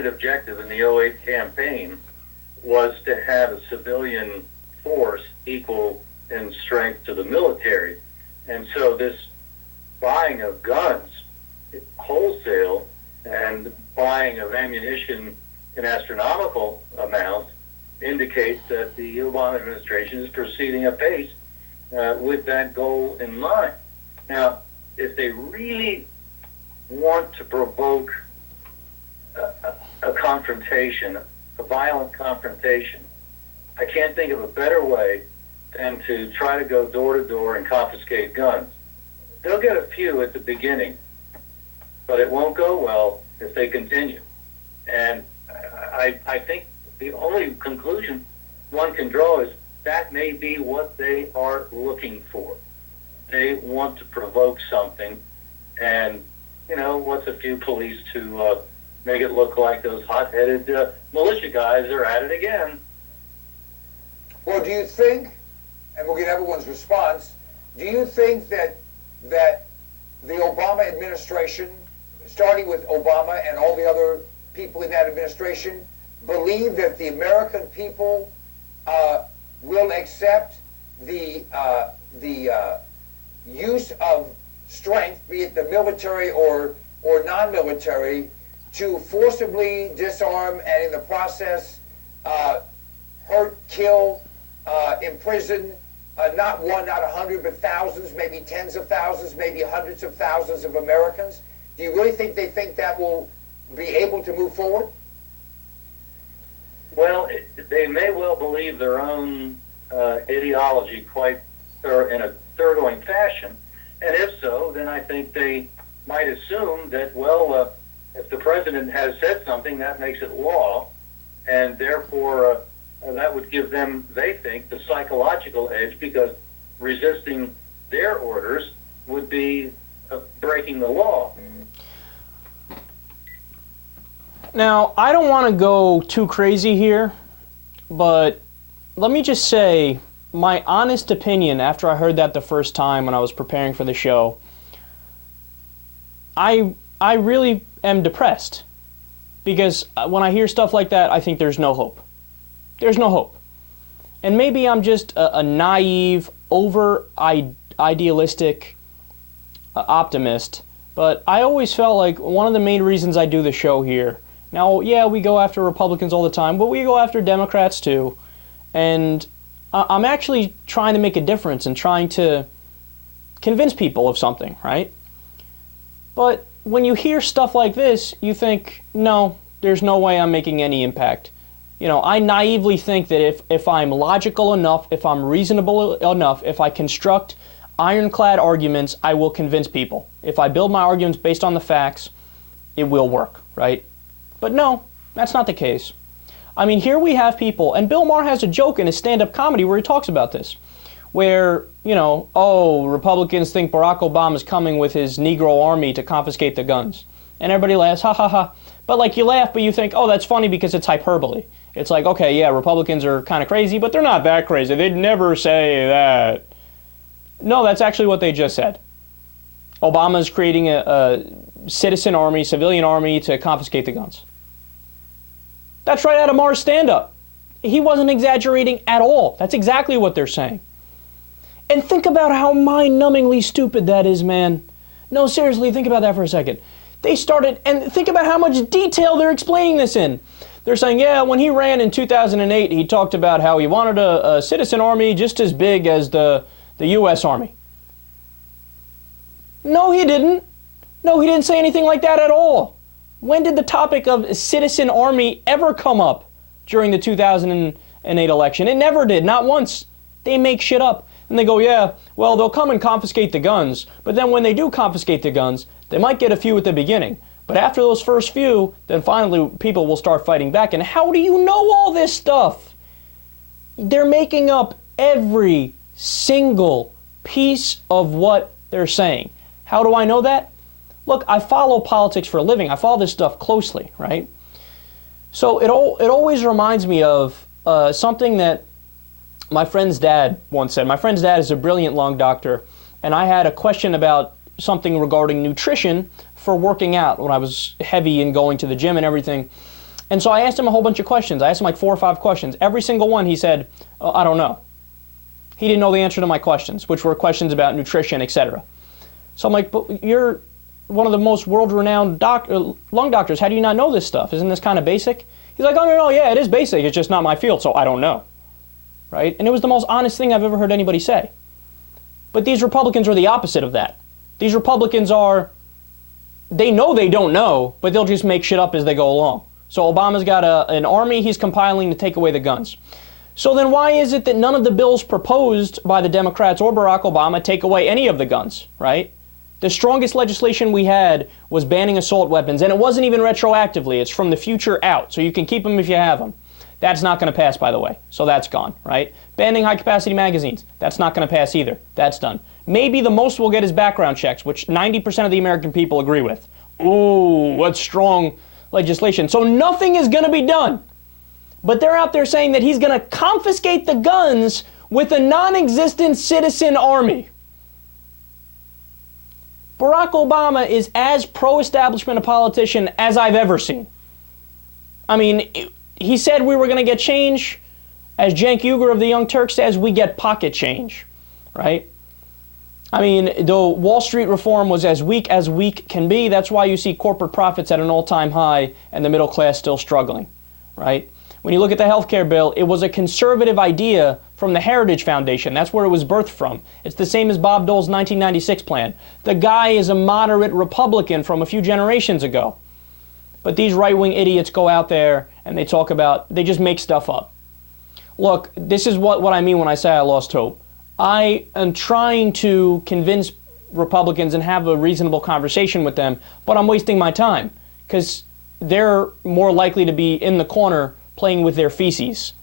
stated objective in the '08 campaign was to have a civilian force equal in strength to the military. And so this buying of guns wholesale and buying of ammunition in astronomical amounts indicates that the Obama administration is proceeding apace with that goal in mind. Now, if they really want to provoke a confrontation, a violent confrontation, I can't think of a better way than to try to go door to door and confiscate guns. They'll get a few at the beginning, but it won't go well if they continue. And I think the only conclusion one can draw is that may be what they are looking for. They want to provoke something, and, you know, what's a few police to make it look like those hot-headed militia guys are at it again. Well, do you think, and we'll get everyone's response, do you think that the Obama administration, starting with Obama and all the other people in that administration, believe that the American people will accept the use of strength, be it the military or non-military, to forcibly disarm and in the process hurt, kill, imprison not one, not 100, but thousands, maybe tens of thousands, maybe hundreds of thousands of Americans? Do you really think they think that will be able to move forward? Well, they may well believe their own ideology quite in a thoroughgoing fashion, and if so, then I think they might assume that, well, if the president has said something, that makes it law, and therefore that would give them, they think, the psychological edge, because resisting their orders would be breaking the law. Now, I don't want to go too crazy here, but let me just say my honest opinion after I heard that the first time when I was preparing for the show. I really am depressed, because when I hear stuff like that, I think there's no hope. There's no hope. And maybe I'm just a naive, over-idealistic optimist, but I always felt like one of the main reasons I do the show here, now, yeah, we go after Republicans all the time, but we go after Democrats too, and I'm actually trying to make a difference and trying to convince people of something, right? But when you hear stuff like this, you think, no, there's no way I'm making any impact. You know, I naively think that if I'm logical enough, if I'm reasonable enough, if I construct ironclad arguments, I will convince people. If I build my arguments based on the facts, it will work, right? But no, that's not the case. I mean, here we have people, and Bill Maher has a joke in his stand-up comedy where he talks about this, where, you know, oh, Republicans think Barack Obama's coming with his Negro army to confiscate the guns. And everybody laughs, ha ha ha. But like, you laugh, but you think, oh, that's funny because it's hyperbole. It's like, okay, yeah, Republicans are kind of crazy, but they're not that crazy. They'd never say that. No, that's actually what they just said. Obama's creating a citizen army, civilian army to confiscate the guns. That's right out of Maher's stand-up. He wasn't exaggerating at all. That's exactly what they're saying. And think about how mind-numbingly stupid that is, man. No, seriously, think about that for a second. They started, and think about how much detail they're explaining this in. They're saying, yeah, when he ran in 2008, he talked about how he wanted a citizen army just as big as the U.S. Army. No, he didn't. No, he didn't say anything like that at all. When did the topic of citizen army ever come up during the 2008 election? It never did, not once. They make shit up. And they go, yeah, well, they'll come and confiscate the guns. But then when they do confiscate the guns, they might get a few at the beginning. But after those first few, then finally people will start fighting back. And how do you know all this stuff? They're making up every single piece of what they're saying. How do I know that? Look, I follow politics for a living. I follow this stuff closely, right? So it always reminds me of something that my friend's dad once said. My friend's dad is a brilliant lung doctor, and I had a question about something regarding nutrition for working out when I was heavy and going to the gym and everything. And so I asked him a whole bunch of questions. I asked him like 4 or 5 questions. Every single one he said, oh, I don't know. He didn't know the answer to my questions, which were questions about nutrition, etc. So I'm like, but you're one of the most world-renowned lung doctors. How do you not know this stuff? Isn't this kind of basic? He's like, oh, no, yeah, it is basic. It's just not my field, so I don't know. Right? And it was the most honest thing I've ever heard anybody say. But these Republicans are the opposite of that. These Republicans are, they know they don't know, but they'll just make shit up as they go along. So Obama's got an army he's compiling to take away the guns. So then why is it that none of the bills proposed by the Democrats or Barack Obama take away any of the guns, right? The strongest legislation we had was banning assault weapons, and it wasn't even retroactively. It's from the future out, so you can keep them if you have them. That's not going to pass, by the way, so that's gone, right? Banning high-capacity magazines, that's not going to pass either. That's done. Maybe the most we'll get is background checks, which 90% of the American people agree with. Ooh, what strong legislation. So nothing is going to be done. But they're out there saying that he's going to confiscate the guns with a non-existent citizen army. Barack Obama is as pro-establishment a politician as I've ever seen. I mean, he said we were going to get change. As Cenk Uygur of the Young Turks says, we get pocket change, right? I mean, the Wall Street reform was as weak can be. That's why you see corporate profits at an all-time high and the middle class still struggling, right? When you look at the health care bill, it was a conservative idea from the Heritage Foundation. That's where it was birthed from. It's the same as Bob Dole's 1996 plan. The guy is a moderate Republican from a few generations ago. But these right-wing idiots go out there and they talk about, they just make stuff up. Look, this is what I mean when I say I lost hope. I am trying to convince Republicans and have a reasonable conversation with them, but I'm wasting my time because they're more likely to be in the corner playing with their feces.